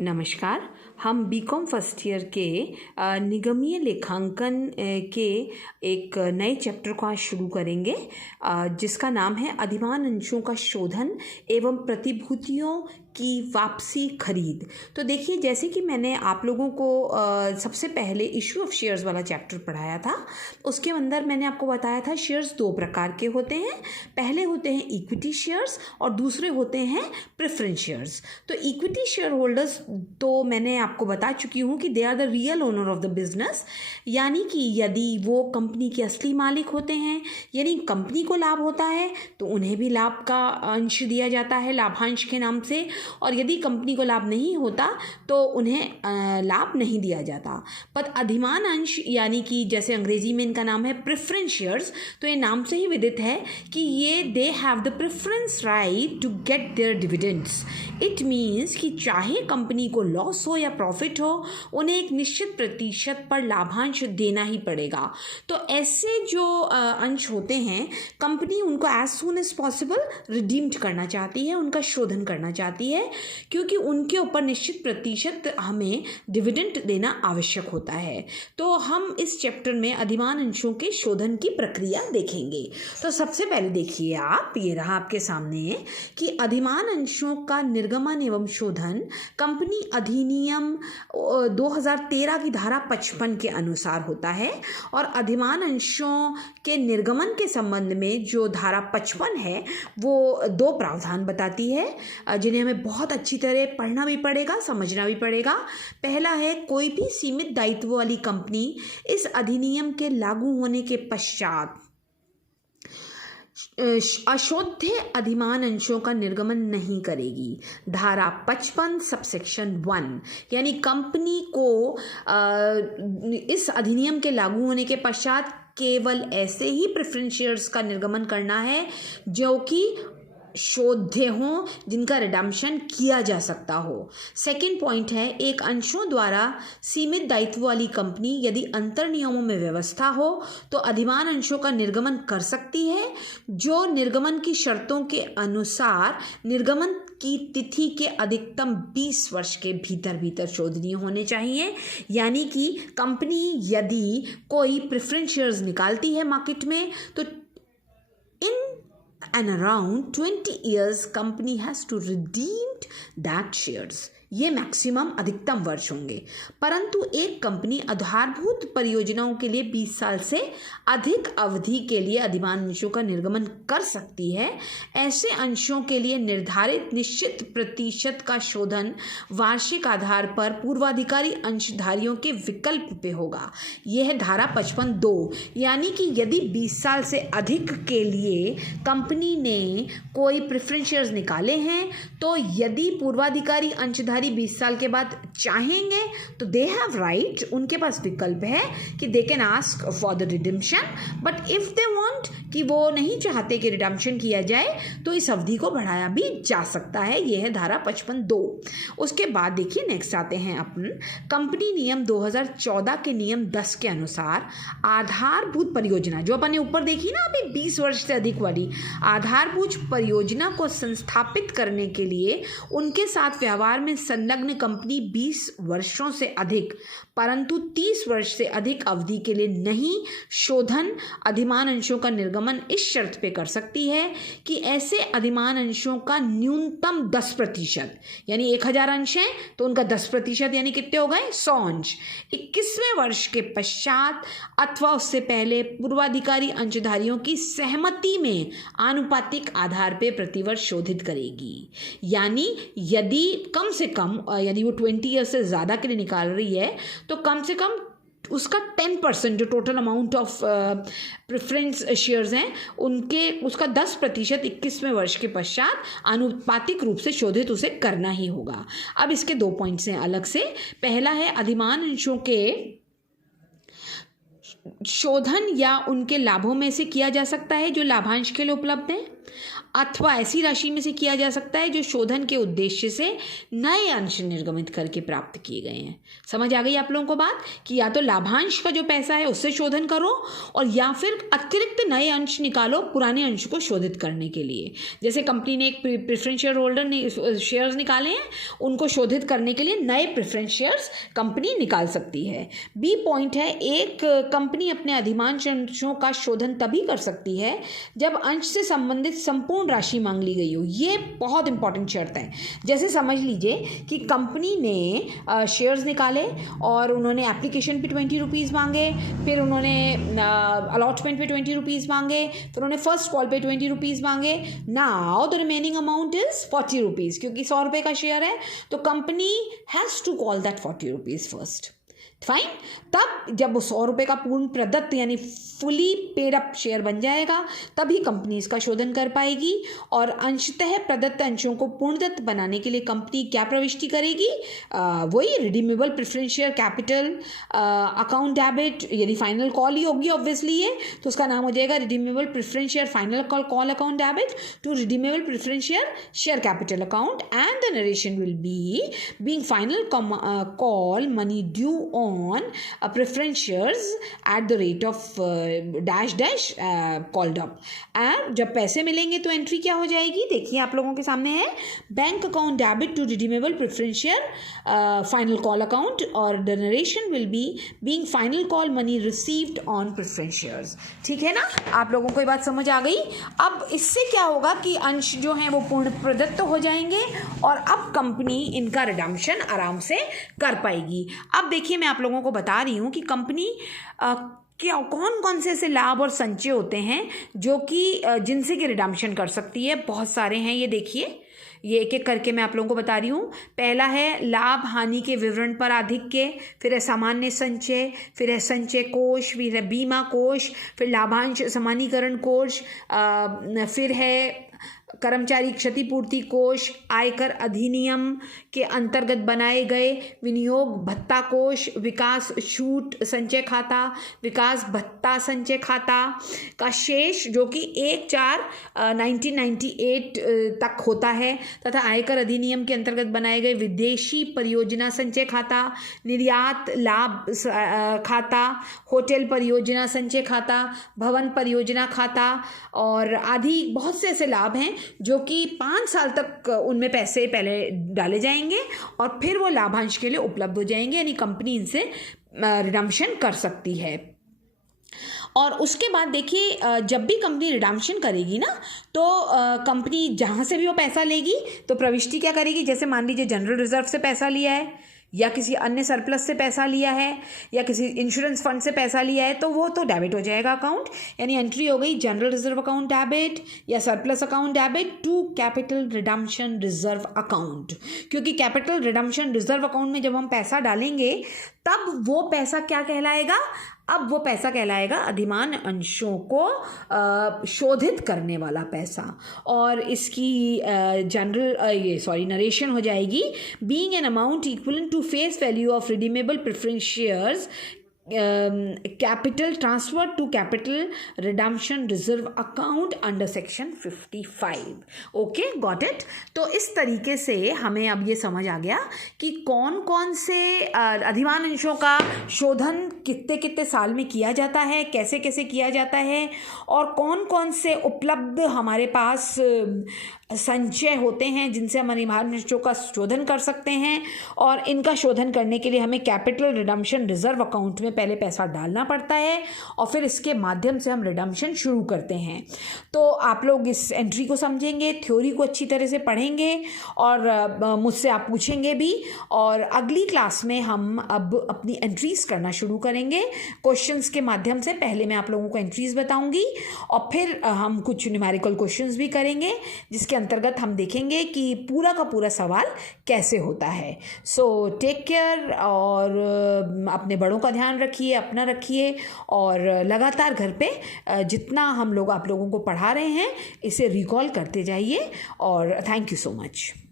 नमस्कार। हम BCom first year के निगमीय लेखांकन के एक नए चैप्टर को आज शुरू करेंगे, जिसका नाम है अधिमान अंशों का शोधन एवं प्रतिभूतियों की वापसी खरीद। तो देखिए, जैसे कि मैंने आप लोगों को सबसे पहले इशू ऑफ शेयर्स वाला चैप्टर पढ़ाया था, उसके अंदर मैंने आपको बताया था शेयर्स दो प्रकार के होते हैं। पहले होते हैं इक्विटी शेयर्स और दूसरे होते हैं प्रेफरेंस शेयर्स। तो इक्विटी शेयर होल्डर्स तो मैंने आपको बता चुकी हूँ कि they are the real owner of the business, यानी कि यदि वो कंपनी के असली मालिक होते हैं, यानी कंपनी को लाभ होता है तो उन्हें भी लाभ का अंश दिया जाता है लाभांश के नाम से, और यदि कंपनी को लाभ नहीं होता तो उन्हें लाभ नहीं दिया जाता। पर अधिमान अंश यानी कि जैसे अंग्रेजी में इनका नाम है प्रेफरेंस शेयर्स, तो ये नाम से ही विदित है कि ये they have the preference right to get their dividends. It means कि चाहे कंपनी को लॉस हो या प्रॉफिट हो, उन्हें एक निश्चित प्रतिशत पर लाभांश देना ही पड़ेगा। तो ऐसे जो अंश होते हैं, कंपनी उनको as soon as possible redeemed करना चाहती है, उनका शोधन करना चाहती है, क्योंकि उनके ऊपर निश्चित प्रतिशत हमें डिविडेंड देना आवश्यक होता है। तो हम इस चैप्टर में अधिमान अंशों के शोधन की प्रक्रिया देखेंगे। तो सबसे पहले देखिए आप, ये रहा आपके सामने कि अधिमान अंशों का निर्गमन एवं शोधन कंपनी अधिनियम 2013 की धारा 55 के अनुसार होता है। और अधिमान अंशों के निर्गमन के संबंध में जो धारा 55 है वो दो प्रावधान बताती है, जिन्हें हमें बहुत अच्छी तरह पढ़ना भी पड़ेगा, समझना भी पड़ेगा। पहला है, कोई भी सीमित दायित्व वाली कंपनी इस अधिनियम के लागू होने के पश्चात अशोध्य अधिमान अंशों का निर्गमन नहीं करेगी। धारा 55 सबसेक्शन 1, यानी कंपनी को इस अधिनियम के लागू होने के पश्चात केवल ऐसे ही प्रेफरेंस शेयर्स का निर्गमन करना है जो कि शोध्य हो, जिनका रिडम्पशन किया जा सकता हो। सेकंड पॉइंट है, एक अंशों द्वारा सीमित दायित्व वाली कंपनी यदि अंतर नियमों में व्यवस्था हो तो अधिमान अंशों का निर्गमन कर सकती है, जो निर्गमन की शर्तों के अनुसार निर्गमन की तिथि के अधिकतम 20 वर्ष के भीतर भीतर शोधनीय होने चाहिए। यानी कि कंपनी यदि कोई प्रेफरेंस शेयर्स निकालती है मार्केट में, तो इन and around 20 years company has to redeem that shares। ये मैक्सिमम अधिकतम वर्ष होंगे। परंतु एक कंपनी आधारभूत परियोजनाओं के लिए 20 साल से अधिक अवधि के लिए अधिमान अंशों का निर्गमन कर सकती है। ऐसे अंशों के लिए निर्धारित निश्चित प्रतिशत का शोधन वार्षिक आधार पर पूर्वाधिकारी अंशधारियों के विकल्प पे होगा। यह है धारा 55(2), यानी कि यदि 20 साल से अधिक के लिए कंपनी ने कोई प्रेफरेंस शेयर्स निकाले हैं, तो यदि पूर्वाधिकारी अंशधारी 20 साल के बाद चाहेंगे तो दे हैव राइट, उनके पास विकल्प है कि they can ask for the redemption. But if they want, कि वो नहीं चाहते कि रिडेम्पशन किया जाए, तो इस अवधि को बढ़ाया भी जा सकता है। यह है धारा 55(2). उसके बाद देखिए नेक्स्ट आते हैं अपन कंपनी नियम 2014 के नियम 10 के अनुसार आधारभूत परियोजना, जो अपन ने ऊपर देखी ना अभी 20 वर्ष से अधिक वाली आधारभूत परियोजना को संस्थापित करने के लिए उनके साथ व्यवहार में संलग्न कंपनी 20 वर्षों से अधिक परंतु 30 वर्ष से अधिक अवधि के लिए नहीं शोधन अधिमान अंशों का निर्गमन इस शर्त पे कर सकती है कि ऐसे अधिमान अंशों का न्यूनतम 10%, यानी 1000 अंश हैं तो उनका 10% यानी कितने हो गए, 100 अंश, 21वें वर्ष के पश्चात अथवा उससे पहले पूर्वाधिकारी अंशधारियों की सहमति में आनुपातिक आधार पर प्रतिवर्ष शोधित करेगी। यानी यदि कम से कम, यदि वो 20 ईयर से ज़्यादा के लिए निकाल रही है, तो कम से कम उसका 10% जो total amount of preference shares हैं उनके, उसका 10% 21वें वर्ष के पश्चात आनुपातिक रूप से शोधित उसे करना ही होगा। अब इसके दो पॉइंट्स हैं अलग से। पहला है अधिमान अंशों के शोधन या उनके लाभों में से किया जा सकता है जो लाभांश के लिए उपलब्ध हैं। अथवा ऐसी राशि में से किया जा सकता है जो शोधन के उद्देश्य से नए अंश निर्गमित करके प्राप्त किए गए हैं। समझ आ गई आप लोगों को बात कि या तो लाभांश का जो पैसा है उससे शोधन करो और या फिर अतिरिक्त नए अंश निकालो पुराने अंश को शोधित करने के लिए। जैसे कंपनी ने एक प्रेफरेंस शेयर होल्डर ने शेयर्स निकाले हैं, उनको शोधित करने के लिए नए प्रेफरेंस शेयर्स कंपनी निकाल सकती है। बी पॉइंट है, एक कंपनी अपने अधिमांश अंशों का शोधन तभी कर सकती है जब अंश से संबंधित संपूर्ण राशि मांग ली गई हो। ये बहुत इंपॉर्टेंट शर्त है। जैसे समझ लीजिए कि कंपनी ने शेयर्स निकाले और उन्होंने एप्लीकेशन पे 20 रुपीज़ मांगे, फिर उन्होंने अलॉटमेंट पे 20 रुपीज़ मांगे, फिर उन्होंने फर्स्ट कॉल पे 20 रुपीज़ मांगे। Now the remaining amount is 40 rupees, क्योंकि 100 रुपये का शेयर है तो company has to call that 40 rupees first. Fine. तब जब वो 100 रुपये का पूर्ण प्रदत्त यानी फुली पेड अप शेयर बन जाएगा तभी कंपनी इसका शोधन कर पाएगी। और अंशतः प्रदत्त अंशों को पूर्णदत्त बनाने के लिए कंपनी क्या प्रविष्टि करेगी? वही redeemable preference share capital account debit, यदि फाइनल कॉल ही होगी ऑब्वियसली ये, तो उसका नाम हो जाएगा redeemable preference share final call account debit to redeemable preference share capital account, and the narration will be being final call money due on preference shares at the rate of dash called up। And जब पैसे मिलेंगे तो entry क्या हो जाएगी? देखिए आप लोगों के सामने है, bank account debit to redeemable preference share final call account, और the narration will be being final call money received on preference shares. ठीक है ना? आप लोगों को ये बात समझ आ गई। अब इससे क्या होगा कि अंश जो हैं वो पूर्ण प्रदत्त हो जाएंगे और अब कंपनी इनका रिडम्पशन आराम से कर पाएगी। अब देखिए मैं आप लोगों को बता रही हूँ कि कंपनी क्या कौन कौन से ऐसे लाभ और संचय होते हैं जो कि जिनसे कि रिडम्पशन कर सकती है। बहुत सारे हैं, ये देखिए, ये एक एक करके मैं आप लोगों को बता रही हूँ। पहला है लाभ हानि के विवरण पर आधिक्य, फिर है सामान्य संचय, फिर है संचय कोष, फिर है बीमा कोष, फिर लाभांश समानीकरण कोष, फिर है कर्मचारी क्षतिपूर्ति कोष, आयकर अधिनियम के अंतर्गत बनाए गए विनियोग भत्ता कोष, विकास छूट संचय खाता, विकास भत्ता संचय खाता का शेष जो कि 1/4/1998 तक होता है, तथा आयकर अधिनियम के अंतर्गत बनाए गए विदेशी परियोजना संचय खाता, निर्यात लाभ खाता, होटल परियोजना संचय खाता, भवन परियोजना खाता और आदि बहुत से ऐसे लाभ हैं जो कि 5 साल तक उनमें पैसे पहले डाले जाएंगे और फिर वो लाभांश के लिए उपलब्ध हो जाएंगे, यानी कंपनी इनसे रिडम्पशन कर सकती है। और उसके बाद देखिए जब भी कंपनी रिडम्पशन करेगी ना तो कंपनी जहाँ से भी वो पैसा लेगी तो प्रविष्टि क्या करेगी? जैसे मान लीजिए जनरल रिजर्व से पैसा लिया है या किसी अन्य सरप्लस से पैसा लिया है या किसी इंश्योरेंस फंड से पैसा लिया है तो वो तो डेबिट हो जाएगा अकाउंट, यानी एंट्री हो गई जनरल रिजर्व अकाउंट डेबिट या surplus account debit to capital redemption reserve account. क्योंकि कैपिटल रिडम्पशन रिजर्व अकाउंट में जब हम पैसा डालेंगे तब वो पैसा क्या कहलाएगा? अब वो पैसा कहलाएगा अधिमान अंशों को शोधित करने वाला पैसा, और इसकी नरेशन हो जाएगी being an amount equivalent to face value of redeemable preference shares capital transfer to capital redemption reserve account under section 55। Okay, got it. तो इस तरीके से हमें अब ये समझ आ गया कि कौन कौन से अधिमान अंशों का शोधन कितने कितने साल में किया जाता है, कैसे कैसे किया जाता है, और कौन कौन से उपलब्ध हमारे पास संचय होते हैं जिनसे हम अधिमान अंशों का शोधन कर सकते हैं। और इनका शोधन करने के लिए हमें कैपिटल रिडम्पशन रिजर्व अकाउंट में पहले पैसा डालना पड़ता है और फिर इसके माध्यम से हम रिडम्पशन शुरू करते हैं। तो आप लोग इस एंट्री को समझेंगे, थ्योरी को अच्छी तरह से पढ़ेंगे और मुझसे आप पूछेंगे भी। और अगली क्लास में हम अब अपनी एंट्रीज़ करना शुरू करेंगे क्वेश्चंस के माध्यम से। पहले मैं आप लोगों को एंट्रीज़ बताऊंगी और फिर हम कुछ न्यूमेरिकल क्वेश्चंस भी करेंगे जिसके अंतर्गत हम देखेंगे कि पूरा का पूरा सवाल कैसे होता है। सो टेक केयर और अपने बड़ों का ध्यान रखिए, अपना रखिए और लगातार घर पे जितना हम लोग आप लोगों को पढ़ा रहे हैं इसे रिकॉल करते जाइए। और थैंक यू सो मच।